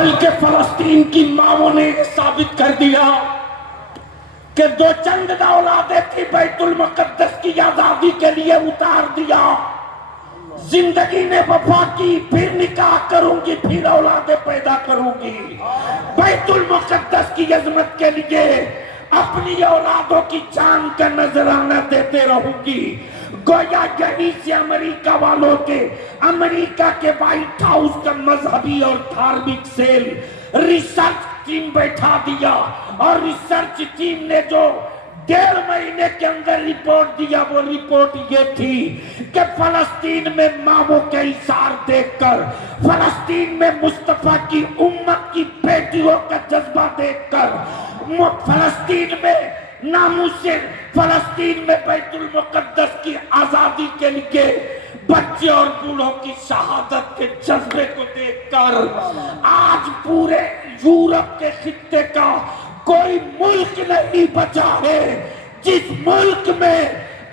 बल्कि फलस्तीन की माओं ने यह साबित कर दिया कि दो चंद औलादें थी, बैतुल मुकद्दस की आजादी के लिए उतार दिया। जिंदगी ने वफा की, फिर निकाह करूंगी, फिर औलादे पैदा करूंगी। बैतुल मुकद्दस की अजमत के लिए अपनी औलादों की जान का नजराना देते रहूंगी। गोया यहीं से अमेरिका वालों के, अमेरिका के व्हाइट हाउस का मजहबी और धार्मिक सेल रिसर्च टीम बैठा दिया, और रिसर्च टीम ने जो 1.5 महीने के अंदर रिपोर्ट दिया, वो रिपोर्ट ये थी कि फलस्तीन में मामों के इशार देखकर, फलस्तीन में मुस्तफा की उम्मत की बेटियों का जज्बा देखकर, फलस्तीन में नामुसे, फलस्तीन में बैतुल मुकद्दस की आजादी के लिए बच्चे और बूढ़ों की शहादत के जज्बे को देखकर आज पूरे यूरोप के खित्ते का कोई मुल्क नहीं बचा है जिस मुल्क में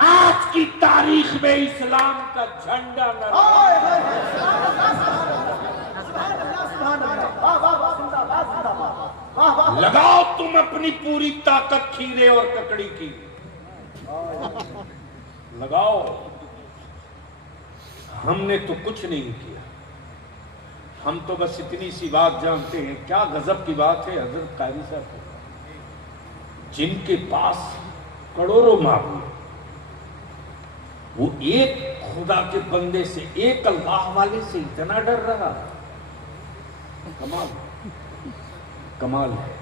आज की तारीख में इस्लाम का झंडा न लगाओ तुम अपनी पूरी ताकत खीरे और ककड़ी की लगाओ। हमने तो कुछ नहीं किया, हम तो बस इतनी सी बात जानते हैं। क्या गजब की बात है हजरत कारी साहब, जिनके पास करोड़ों माबूद, वो एक खुदा के बंदे से, एक अल्लाह वाले से इतना डर रहा। कमाल कमाल है।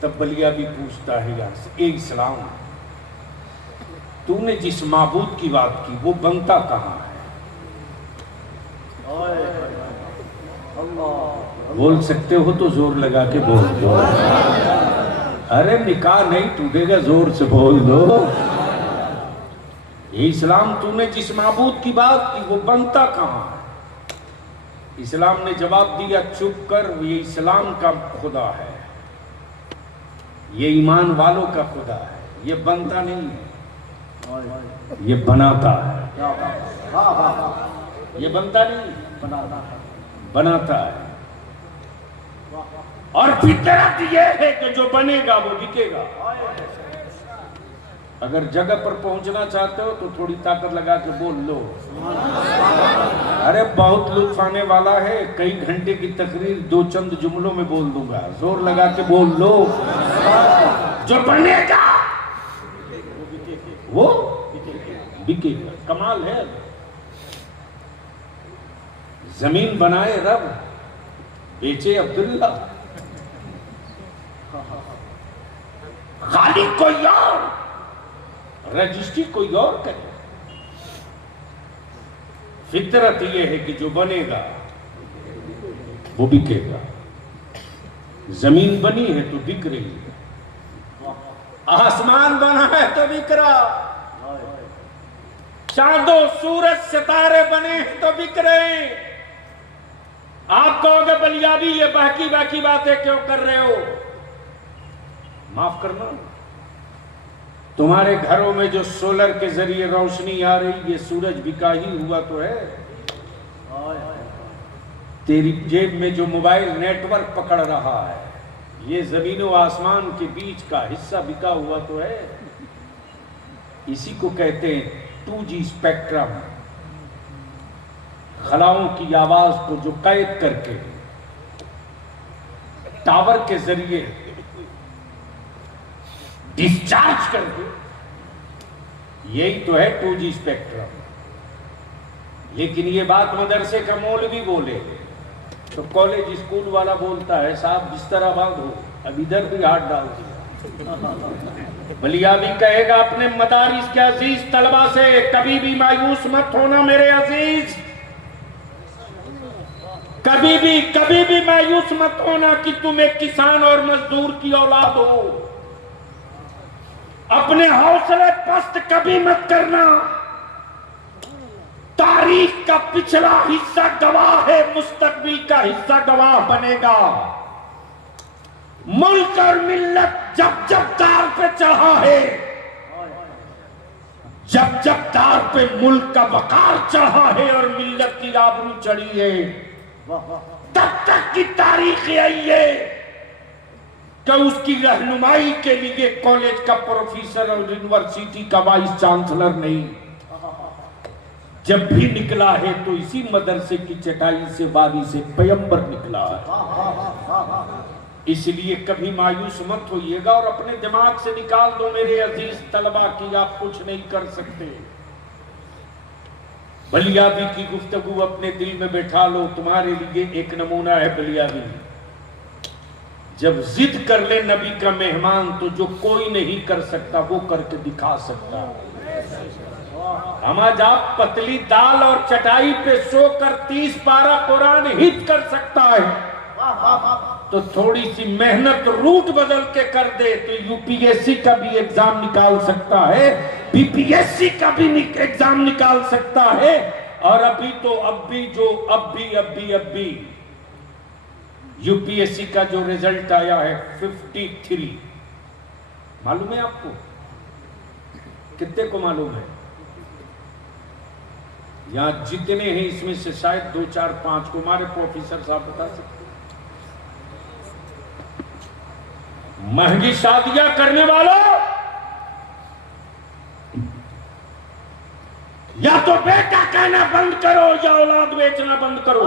तब बलिया भी पूछता है यार से, ए इस्लाम, तूने जिस माबूद की बात की वो बनता कहां है? बोल सकते हो तो जोर लगा के बोल दो। अरे निकाह नहीं टूटेगा, जोर से बोल दो। ये इस्लाम, तूने जिस माबूद की बात की वो बनता कहां है? इस्लाम ने जवाब दिया, चुप कर, ये इस्लाम का खुदा है, ये ईमान वालों का खुदा है, ये बनता नहीं है, ये बनाता है। ये बनता नहीं, बनाता है। और फितरत ये है कि जो बनेगा वो बिकेगा। अगर जगह पर पहुंचना चाहते हो तो थोड़ी ताकत लगा के बोल लो। अरे बहुत लुत्फ आने वाला है, कई घंटे की तकरीर 2 चंद जुमलों में बोल दूंगा, जोर लगा के बोल लो। जो बनेगा वो बिकेगा। कमाल है। जमीन बनाए रब, बेचे अब्दुल्ला, खालिक कोई और, रजिस्ट्री कोई और करे। फितरत यह है कि जो बनेगा वो बिकेगा। जमीन बनी है तो बिक रही है, आसमान बना है तो बिक रहा, चांदो सूरज सितारे बने हैं तो बिक रहे हैं। आप कहोगे बलियाबी ये बाकी बाकी बातें क्यों कर रहे हो? माफ करना, तुम्हारे घरों में जो सोलर के जरिए रोशनी आ रही, ये सूरज बिका ही हुआ तो है। तेरी जेब में जो मोबाइल नेटवर्क पकड़ रहा है, ये जमीन और आसमान के बीच का हिस्सा बिका हुआ तो है। इसी को कहते हैं 2G स्पेक्ट्रम, खलाओं की आवाज को जो कैद करके टावर के जरिए डिस्चार्ज करके, यही तो है 2G स्पेक्ट्रम। लेकिन ये बात मदरसे का मौलवी बोले तो कॉलेज स्कूल वाला बोलता है, साहब बिस्तर आबाद हो, अब इधर भी हाथ डाल दिया। बलिया भी कहेगा अपने मदारिस के अजीज तलबा से, कभी भी मायूस मत होना मेरे अजीज, कभी भी मायूस मत होना कि तुम एक किसान और मजदूर की औलाद हो। अपने हौसले पस्त कभी मत करना। तारीख का पिछला हिस्सा गवाह है, मुस्तकबिल का हिस्सा गवाह बनेगा। मुल्क और मिल्लत जब जब तार पे चढ़ा है, जब जब तार पे मुल्क का वकार चढ़ा है और मिल्लत की आबरू चढ़ी है, तब तक की तारीख आई है कि उसकी रहनुमाई के लिए कॉलेज का प्रोफेसर और यूनिवर्सिटी का वाइस चांसलर नहीं, जब भी निकला है तो इसी मदरसे की चटाई से बारी से पैगंबर निकला है। इसलिए कभी मायूस मत होइएगा और अपने दिमाग से निकाल दो मेरे अजीज तलबा की आप कुछ नहीं कर सकते। बलियाबी की गुफ्तगू अपने दिल में बैठा लो, तुम्हारे लिए एक नमूना है बलियाबी। जब जिद कर ले नबी का मेहमान तो जो कोई नहीं कर सकता वो करके दिखा सकता। हम आज आप पतली दाल और चटाई पे सोकर 30 पारा कुरान हिट कर सकता है, तो थोड़ी सी मेहनत रूट बदल के कर दे तो यूपीएससी का भी एग्जाम निकाल सकता है, बीपीएससी का भी एग्जाम निकाल सकता है। और अभी तो अब भी यूपीएससी का जो रिजल्ट आया है 53, मालूम है आपको? कितने को मालूम है? यहां जितने हैं इसमें से शायद 2, 4, 5 को हमारे प्रोफेसर साहब बता सकते। महंगी शादियां करने वालों, या तो बेटा कहना बंद करो या औलाद बेचना बंद करो।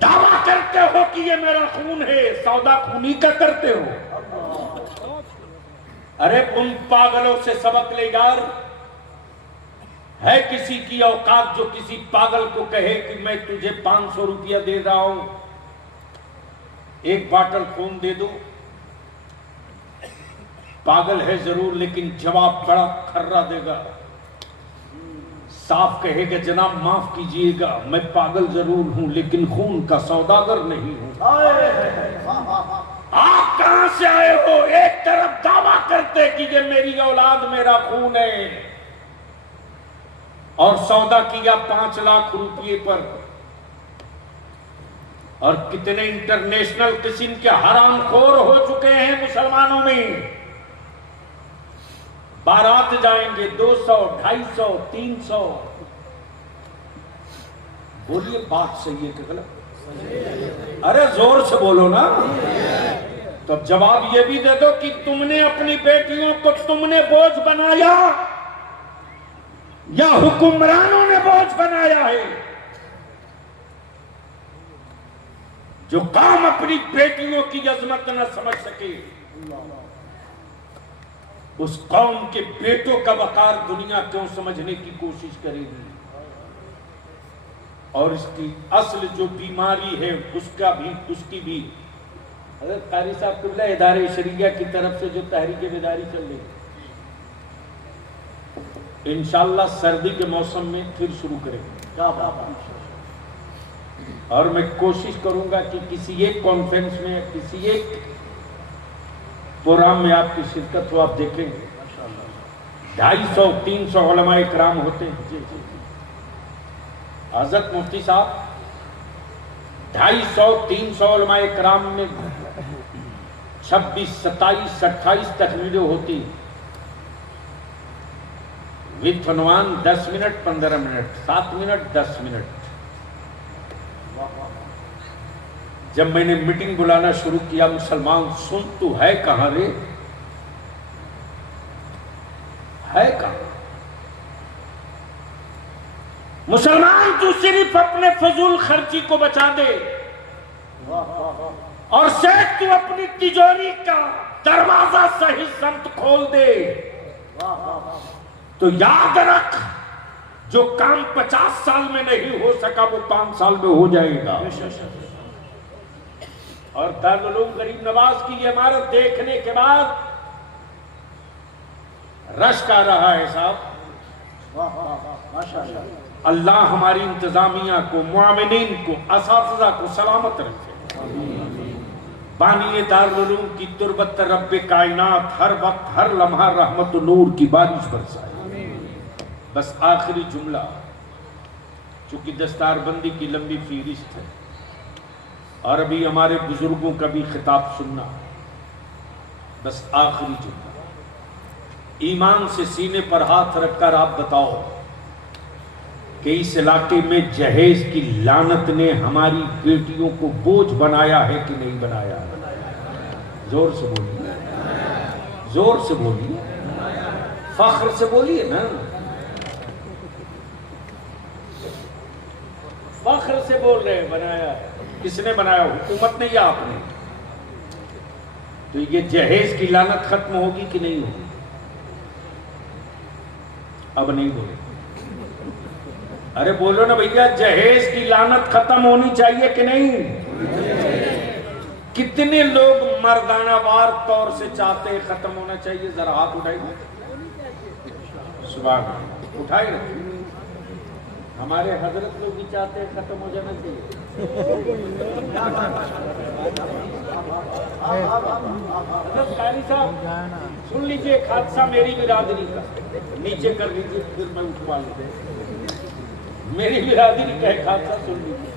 दावा करते हो कि ये मेरा खून है, सौदा खूनी का करते हो। अरे उन पागलों से सबक ले यार। है किसी की औकात जो किसी पागल को कहे कि मैं तुझे 500 रुपया दे रहा हूं, एक बाटल खून दे दो? पागल है जरूर, लेकिन जवाब बड़ा खर्रा देगा। साफ कहेगा जनाब माफ कीजिएगा, मैं पागल जरूर हूं लेकिन खून का सौदागर नहीं हूं। आप कहां से आए हो? एक तरफ दावा करते कि ये मेरी औलाद मेरा खून है और सौदा किया 5 लाख रुपये पर। और कितने इंटरनेशनल किस्म के हरामखोर हो चुके हैं मुसलमानों में। बारात जाएंगे 200, 250, 300। बोलिए बात सही है कि गलत? अरे जोर से बोलो ना। तो जवाब ये भी दे दो कि तुमने अपनी बेटियों को तुमने बोझ बनाया या हुक्मरानों ने बोझ बनाया है? जो काम अपनी बेटियों की अजमत न समझ सके, उस कौम के बेटों का वकार दुनिया क्यों समझने की कोशिश करेगी? और इसकी असल जो बीमारी है उसकी भी हज़रत कारी साहब कुल्ला इदारे शरिया की तरफ से जो तहरीक बेदारी चल रही है, इंशाअल्लाह सर्दी के मौसम में फिर शुरू करेंगे। और मैं कोशिश करूंगा कि किसी एक कॉन्फ्रेंस में, किसी एक प्रोग्राम में आपकी शिरकत हो। आप देखेंगे 250-300 उलमा इकराम होते हैं। हज़रत मुफ्ती साहब 250-300 उलमा इकराम में 26, 27, 28 तकरीरें होती, विद फनवान 10 मिनट, 15 मिनट, 7 मिनट, 10 मिनट। जब मैंने मीटिंग बुलाना शुरू किया, मुसलमान सुन तू है कहां रे, है कहां? मुसलमान तू सिर्फ अपने फजूल खर्ची को बचा दे और शायद तू अपनी तिजोरी का दरवाजा सही संत खोल दे, तो याद रख जो काम 50 साल में नहीं हो सका वो 5 साल में हो जाएगा। और दारुल उलूम गरीब नवाज की ये इमारत देखने के बाद रश्क आ रहा है साहब। अल्लाह हमारी इंतजामिया को, मुआमिनीन को, असातिज़ा को सलामत रखे। बानिए दारुल उलूम की तुरबत रब्बे कायनात हर वक्त हर लम्हा रहमत नूर की बारिश बरसाए। बस आखिरी जुमला, चूंकि दस्तारबंदी की लंबी फहरिस्त है और अभी हमारे बुजुर्गों का भी खिताब सुनना, बस आखिरी जुमला, ईमान से सीने पर हाथ रखकर आप बताओ कि इस इलाके में जहेज की लानत ने हमारी बेटियों को बोझ बनाया है कि नहीं बनाया? जोर से बोलिए, जोर से बोलिए, फख्र से बोलिए ना, फख्र से बोल रहे हैं बनाया। किसने बनाया? हुकूमत ने या आपने? तो ये जहेज की लानत खत्म होगी कि नहीं होगी? अब नहीं बोले। अरे बोलो ना भैया, जहेज की लानत खत्म होनी चाहिए कि नहीं? कितने लोग मर्दानावार तौर से चाहते हैं खत्म होना चाहिए? जरा हाथ उठाइए, सुभान उठाई रखिए। हमारे हजरत लोग भी चाहते हैं खत्म हो जाना चाहिए। साहब सुन लीजिए, एक हादसा मेरी बिरादरी का, नीचे कर लीजिए फिर मैं उठवा लूँ। मेरी बिरादरी का एक हादसा सुन लीजिए।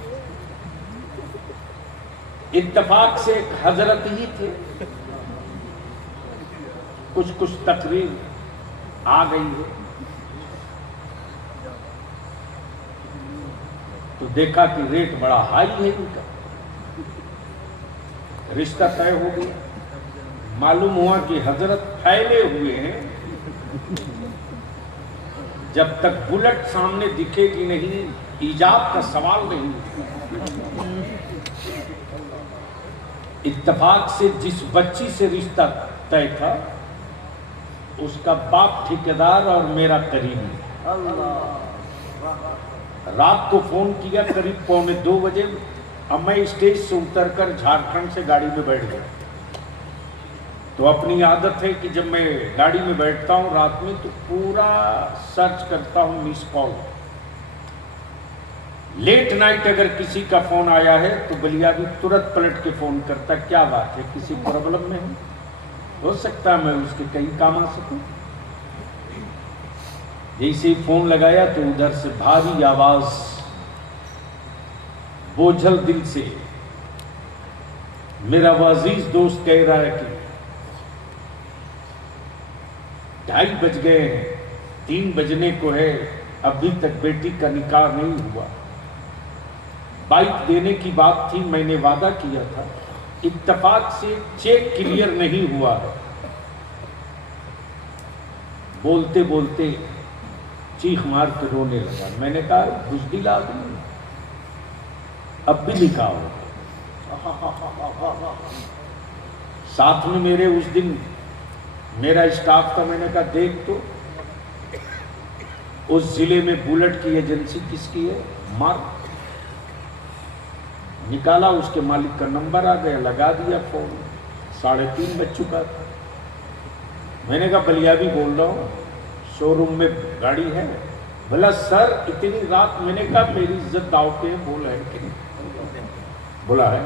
इत्तेफाक से एक हजरत ही थे, कुछ तकरीर आ गई है तो देखा कि रेट बड़ा हाई है इनका, रिश्ता तय हो गया। मालूम हुआ कि हजरत फैले हुए हैं, जब तक बुलेट सामने दिखेगी नहीं ईजाब का सवाल नहीं। इत्तेफाक से जिस बच्ची से रिश्ता तय था उसका बाप ठेकेदार और मेरा करीबी। रात को फोन किया करीब 1:45 बजे। अब मैं स्टेज से उतरकर झारखंड से गाड़ी में बैठ गया। तो अपनी आदत है कि जब मैं गाड़ी में बैठता हूँ रात में तो पूरा सर्च करता हूँ मिस कॉल। लेट नाइट अगर किसी का फोन आया है तो बलिया भी तुरंत पलट के फोन करता, क्या बात है, किसी प्रॉब्लम में हो सकता है मैं उसके कहीं काम आ सकूं। जैसे ही फोन लगाया तो उधर से भारी आवाज बोझल दिल से मेरा अजीज दोस्त कह रहा है कि 2:30 बज गए हैं, 3 बजने को है, अभी तक बेटी का निकाह नहीं हुआ। बाइक देने की बात थी, मैंने वादा किया था, इत्तेफाक से चेक क्लियर नहीं हुआ है। बोलते बोलते चीख मार के रोने लगा। मैंने कहा बुज़दिल आदमी, अब भी निकाह हो। साथ में मेरे उस दिन मेरा स्टाफ था। मैंने कहा देख तो उस जिले में बुलेट की एजेंसी किसकी है, मार। निकाला, उसके मालिक का नंबर आ गया, लगा दिया फोन। 3:30 बज चुका था। मैंने कहा बलियाबी बोल रहा हूँ, शोरूम में गाड़ी है? बोला सर इतनी रात। मैंने कहा मेरी इज्जत दाव पे है, बोला है कि नहीं? बोला है।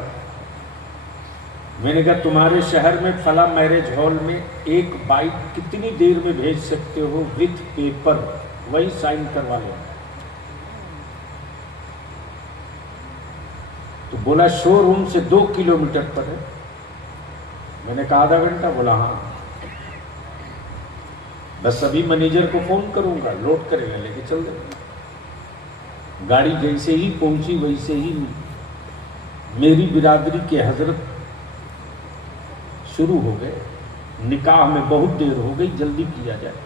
मैंने कहा तुम्हारे शहर में फला मैरिज हॉल में एक बाइक कितनी देर में भेज सकते हो विथ पेपर, वही साइन करवा लेना। तो बोला शोरूम से 2 किलोमीटर पर है। मैंने कहा आधा घंटा। बोला हाँ, बस अभी मैनेजर को फोन करूंगा, लोड करेगा, लेके चल देगा। गाड़ी जैसे ही पहुंची वैसे ही मेरी बिरादरी के हजरत शुरू हो गए। निकाह में बहुत देर हो गई, जल्दी किया जाए।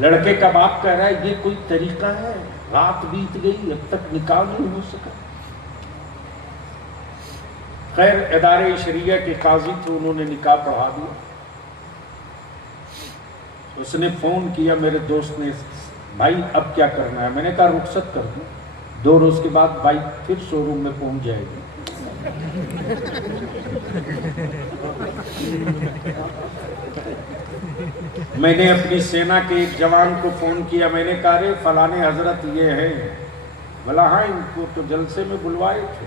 लड़के का बाप कह रहा है ये कोई तरीका है, रात बीत गई अब तक निकाह नहीं हो सका। खैर इदारे शरिया के काजी थे, उन्होंने निकाह पढ़ा दिया। उसने फोन किया मेरे दोस्त ने, भाई अब क्या करना है? मैंने कहा रुखसत कर दूं, 2 रोज के बाद बाइक फिर शोरूम में पहुंच जाएगी। मैंने अपनी सेना के एक जवान को फोन किया। मैंने कहा रे फलाने हजरत ये है। बोला हाँ, इनको तो जलसे में बुलवाए थे।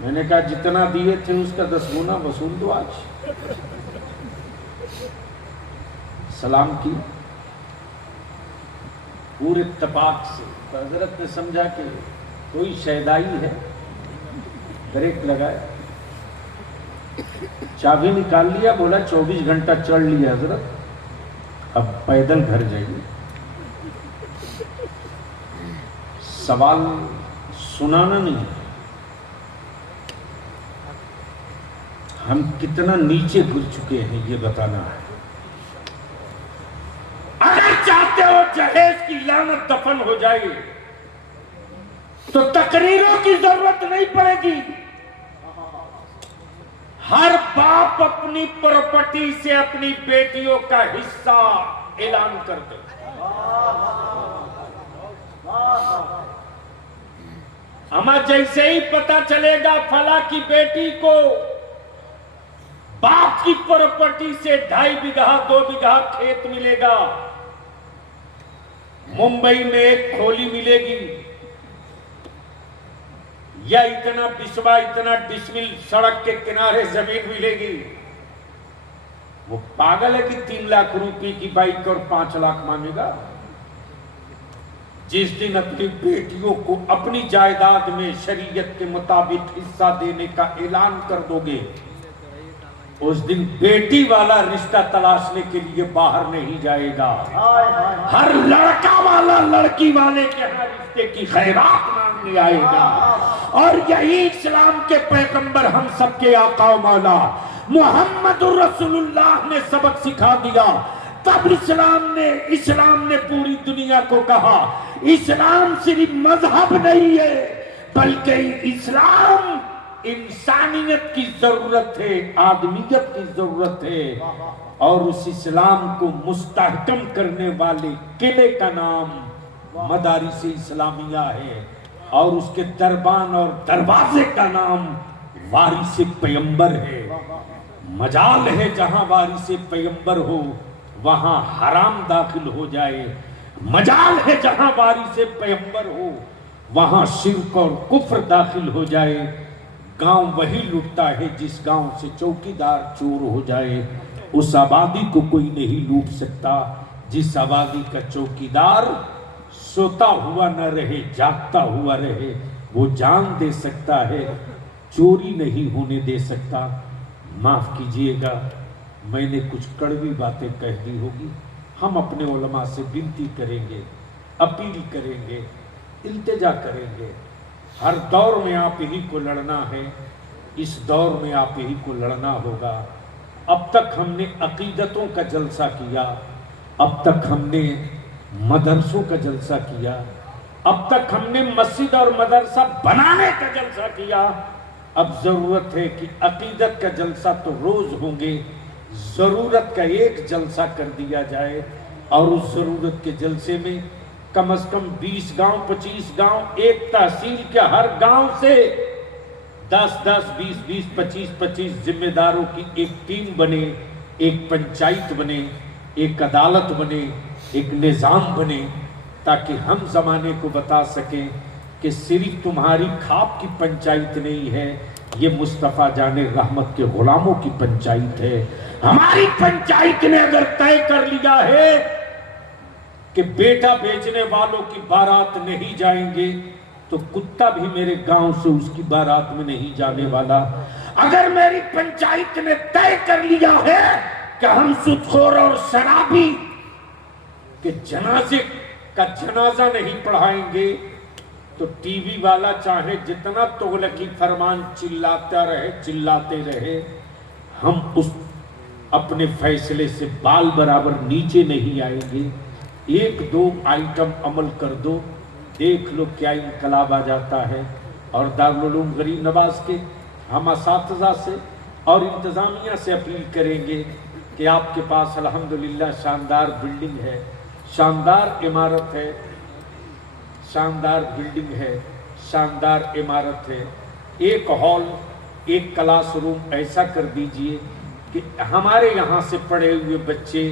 मैंने कहा जितना दिए थे उसका 10 गुना वसूल दो आज। सलाम की पूरे इत्तेफाक से। तो हजरत ने समझा कि कोई शहदाई है, ब्रेक लगाया, चाबी निकाल लिया। बोला 24 घंटा चढ़ लिया हजरत, अब पैदल घर जाइए। सवाल सुनाना नहीं, हम कितना नीचे गिर चुके हैं ये बताना है। अगर चाहते हो जहेज की लानत दफन हो जाए तो तकरीरों की जरूरत नहीं पड़ेगी। हर बाप अपनी प्रॉपर्टी से अपनी बेटियों का हिस्सा ऐलान कर दे। हमें जैसे ही पता चलेगा फला की बेटी को बाप की प्रॉपर्टी से 2.5 बीघा 2 बीघा खेत मिलेगा, मुंबई में एक खोली मिलेगी, या इतना बिस्वा इतना डिसमिल सड़क के किनारे जमीन मिलेगी, वो पागल है कि 3 लाख रुपए की बाइक और 5 लाख मांगेगा। जिस दिन अपनी बेटियों को अपनी जायदाद में शरीयत के मुताबिक हिस्सा देने का ऐलान कर दोगे, उस दिन बेटी वाला रिश्ता तलाशने के लिए बाहर नहीं जाएगा। हर लड़का वाला लड़की वाले के यहाँ रिश्ते की खैरात मांगने आएगा। और यही इस्लाम के पैगंबर हम सबके आका मौला मोहम्मद रसूलुल्लाह ने सबक सिखा दिया। तब इस्लाम ने पूरी दुनिया को कहा इस्लाम सिर्फ मजहब नहीं है, बल्कि इस्लाम इंसानियत की जरूरत है, आदमियत की जरूरत है। और उस इस्लाम को मुस्तहकम करने वाले किले का नाम मदारिस इस्लामिया है, और उसके दरबान और दरवाजे का नाम वारिस पैगंबर है। मजाल है जहां वारिस पैगंबर हो वहां हराम दाखिल हो जाए, मजाल है जहां वारिस पैगंबर हो वहां शिर्क और कुफ्र दाखिल हो जाए। गांव वही लूटता है जिस गांव से चौकीदार चोर हो जाए। उस आबादी को कोई नहीं लूट सकता जिस आबादी का चौकीदार सोता हुआ न रहे, जागता हुआ रहे। वो जान दे सकता है, चोरी नहीं होने दे सकता। माफ कीजिएगा, मैंने कुछ कड़वी बातें कह दी होगी। हम अपने उलमा से विनती करेंगे, अपील करेंगे, इल्तिजा करेंगे। हर दौर में आप ही को लड़ना है, इस दौर में आप ही को लड़ना होगा। अब तक हमने अकीदतों का जलसा किया, अब तक हमने मदरसों का जलसा किया, अब तक हमने मस्जिद और मदरसा बनाने का जलसा किया। अब जरूरत है कि अकीदत का जलसा तो रोज होंगे, जरूरत का एक जलसा कर दिया जाए। और उस जरूरत के जलसे में कम से कम 20 गांव 25 गांव, एक तहसील के हर गांव से 10-10, 20-20, 25-25 जिम्मेदारों की एक टीम बने, एक पंचायत बने, एक अदालत बने, एक निज़ाम बने, ताकि हम जमाने को बता सकें कि सिर्फ तुम्हारी खाप की पंचायत नहीं है, ये मुस्तफ़ा जाने रहमत के गुलामों की पंचायत है। हमारी पंचायत ने अगर तय कर लिया है कि बेटा बेचने वालों की बारात नहीं जाएंगे, तो कुत्ता भी मेरे गांव से उसकी बारात में नहीं जाने वाला। अगर मेरी पंचायत ने तय कर लिया है कि हम सुदखोर और शराबी के जनाजे का जनाजा नहीं पढ़ाएंगे, तो टीवी वाला चाहे जितना तुगलकी फरमान चिल्लाते रहे, हम उस अपने फैसले से बाल बराबर नीचे नहीं आएंगे। 1-2 आइटम अमल कर दो, देख लो क्या इनकलाब आ जाता है। और दारुल उलूम गरीब नवाज के हम असातिज़ा से और इंतज़ामिया से अपील करेंगे कि आपके पास अल्हम्दुलिल्लाह शानदार बिल्डिंग है, शानदार इमारत है, शानदार बिल्डिंग है, शानदार इमारत है। एक हॉल, एक क्लासरूम ऐसा कर दीजिए कि हमारे यहाँ से पढ़े हुए बच्चे,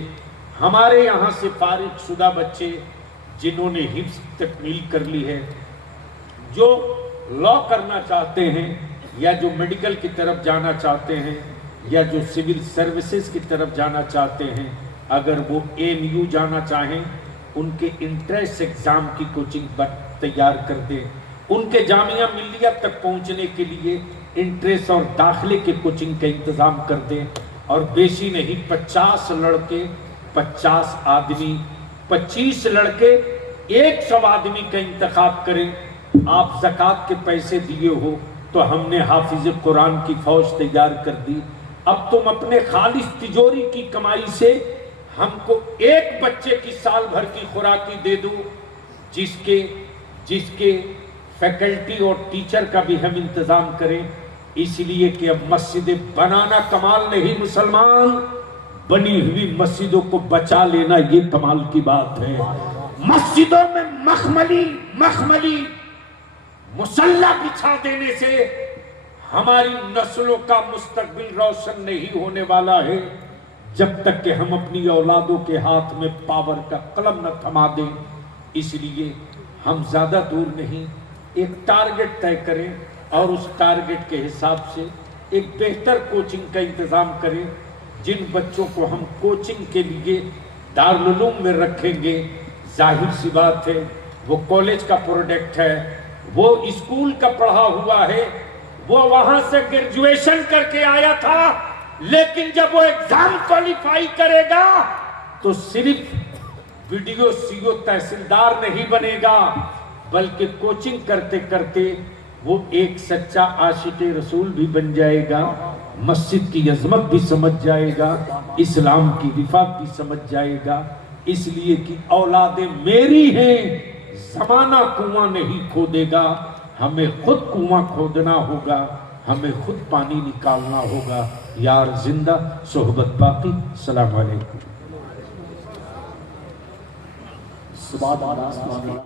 हमारे यहाँ से फारिग शुदा बच्चे जिन्होंने हिफ्ज़ तकमील कर ली है, जो लॉ करना चाहते हैं या जो मेडिकल की तरफ जाना चाहते हैं या जो सिविल सर्विसेज की तरफ जाना चाहते हैं, अगर वो AMU जाना चाहें, उनके इंट्रेंस एग्ज़ाम की कोचिंग तैयार कर दें। उनके जामिया मिल्लिया तक पहुंचने के लिए इंट्रेंस और दाखिले के कोचिंग का इंतज़ाम कर दें। और बेशी नहीं 50 लड़के 50 आदमी, 25 लड़के, 100 आदमी का इंतखाब करें। आप ज़कात के पैसे दिए हो तो हमने हाफिज कुरान की फौज तैयार कर दी। अब तुम अपने खालिस तिजोरी की कमाई से हमको एक बच्चे की साल भर की खुराकी दे दो, जिसके फैकल्टी और टीचर का भी हम इंतजाम करें। इसलिए कि अब मस्जिदें बनाना कमाल नहीं मुसलमान, बनी हुई मस्जिदों को बचा लेना ये कमाल की बात है। मस्जिदों में मखमली मुसल्ला बिछा देने से हमारी नस्लों का मुस्तकबिल रोशन नहीं होने वाला है, जब तक कि हम अपनी औलादों के हाथ में पावर का कलम न थमा दें। इसलिए हम ज्यादा दूर नहीं, एक टारगेट तय करें और उस टारगेट के हिसाब से एक बेहतर कोचिंग का इंतजाम करें। जिन बच्चों को हम कोचिंग के लिए दारुल उलूम में रखेंगे, जाहिर सी बात है वो कॉलेज का प्रोडक्ट है, वो स्कूल का पढ़ा हुआ है, वो वहां से ग्रेजुएशन करके आया था, लेकिन जब वो एग्जाम क्वालिफाई करेगा तो सिर्फ वीडियो सीओ तहसीलदार नहीं बनेगा, बल्कि कोचिंग करते करते वो एक सच्चा आशिक़े रसूल भी बन जाएगा, मस्जिद की अजमत भी समझ जाएगा, इस्लाम की रिफात भी समझ जाएगा। इसलिए कि औलादे मेरी हैं, जमाना कुआं नहीं खोदेगा, हमें खुद कुआं खोदना होगा, हमें खुद पानी निकालना होगा। यार जिंदा सोहबत बाकी। सलाम अलैकुम।